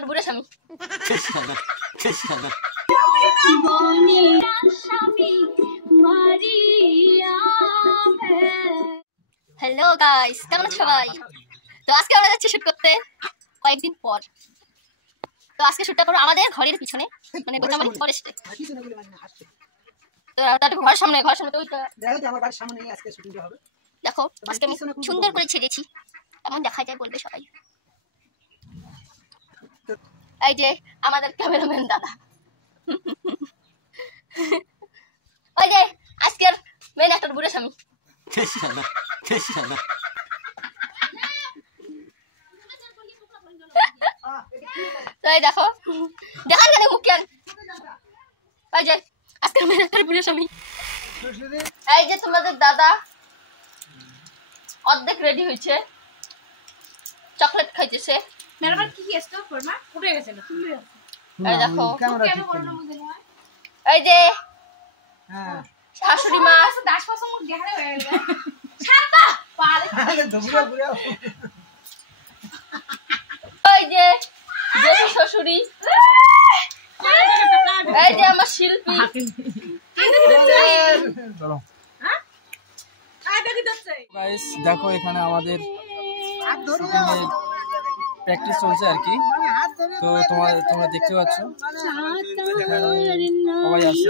একটা বুড়ো স্বামী। হ্যালো গাইস, কেমন আছো সবাই? তো আজকে আমরা যাচ্ছি শুট করতে কয়েকদিন পর। তো আজকে শুটটা করবো আমাদের ঘরের পিছনে, মানে গোচামারি ফরেস্টে। তো তার ঘরের সামনে তো ওইটা আমার বাড়ির সামনে আজকে শুটিংটা হবে। দেখো, আজকে আমি সুন্দর করে ছেড়েছি, এমন দেখা যায় বলবে সবাই। এই যে আমাদের ক্যামেরাম্যান দাদা, ওই যে আজকের মেন একটা বুড়ো স্বামী। তো এই দেখো, দেখান কেন মুখ কেন? ওই যে আজকের মেন একটা বুড়ো স্বামী। এই যে তোমাদের দাদা অর্ধেক রেডি হয়েছে, চকলেট খাইতেছে। মেলাবার কি কি আসতো ফরমা উঠে গেছে না তুমি এই দেখো, এই যে শাশুড়ি মা 10% মুখ দেখা হয়ে গেল ছাতা পালে ধুবুরা পুরা এই যে জেঠি শ্বশুরি, এই যে আমার শিল্পী। চলো গাইস দেখো, এখানে আমাদের প্র্যাকটিস চলছে আর কি। তো তোমরা দেখতে পাচ্ছ সবাই আছে।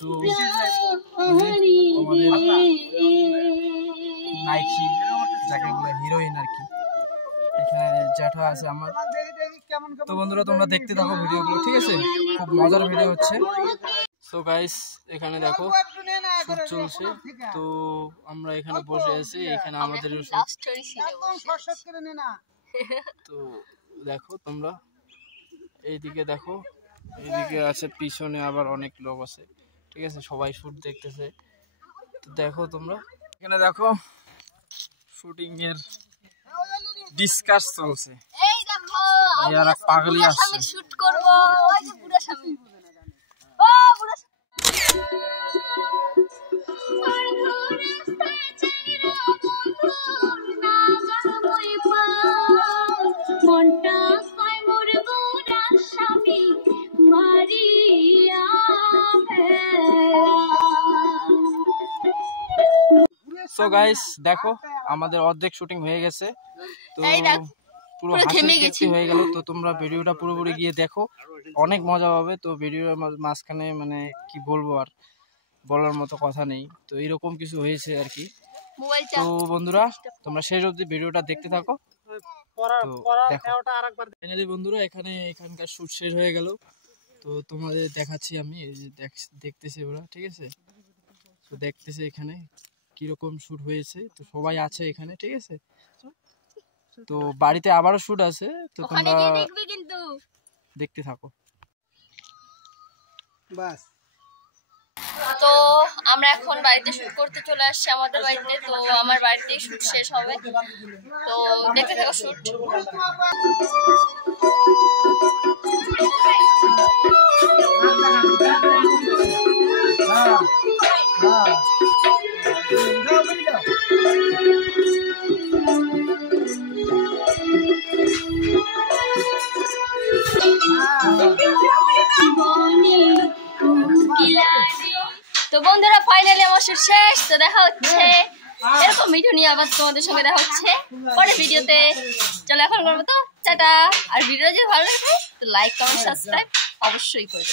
তো আমাদের নাইকি যাকে বলে হিরোইন আর কি, এখানে জ্যাঠা আছে আমার। তো বন্ধুরা তোমরা দেখতে থাকো ভিডিওগুলো, ঠিক আছে? খুব মজার ভিডিও হচ্ছে। তো গাইস এখানে দেখো শুট চলছে। তো আমরা এখানে বসে আছি, এখানে আমাদের তো দেখো তোমরা এইদিকে দেখো, এইদিকে আছে পিছনে আবার অনেক লোক আছে, ঠিক আছে? সবাই শুট দেখতেছে। তো দেখো তোমরা এখানে দেখো শুটিং এর ডিসকাস চলছে। এই দেখো এরা পাগলি আসছে। শুট করব। ওই যে বুড়ো স্বামী, ও বুড়ো মনটা কয় মোর বুড়া স্বামী মারিয়া সো গাইস দেখো আমাদের অর্ধেক শুটিং হয়ে গেছে। তো পুরো হাসি দেখতে হয়ে গেল। তো তোমরা ভিডিওটা পুরোপুরি গিয়ে দেখো, অনেক মজা হবে। তো ভিডিওর মাঝখানে মানে কি বলবো, আর বলার মতো কথা নেই। তো এরকম কিছু হয়েছে আর কি। তো বন্ধুরা তোমরা শেষ অবধি ভিডিওটা দেখতে থাকো। ফাইনালি বন্ধুরা এখানকার শুট শেষ হয়ে গেল। তো তোমাদের দেখাচ্ছি আমি, এই যে দেখতেছে ওরা, ঠিক আছে? তো দেখতেছে এখানে কিরকম শুট হয়েছে। তো সবাই আছে এখানে, ঠিক আছে? তো বাড়িতে আবারও শুট আছে, তো তোমরা দেখতে থাকো। বাস তো আমরা এখন বাড়িতে শুট করতে চলে আসছি, আমাদের বাড়িতে। তো আমার বাড়িতেই শুট শেষ হবে, তো দেখতে থাকো শুট। তো বন্ধুরা ফাইনালি আমার শুট শেষ। তো দেখা হচ্ছে এরকম ভিডিও নিয়ে, আবার তোমাদের সঙ্গে দেখা হচ্ছে পরের ভিডিওতে। চলো এখন করবো তো টাটা। আর ভিডিওটা যদি ভালো লাগে তো লাইক কমেন্ট সাবস্ক্রাইব অবশ্যই করে।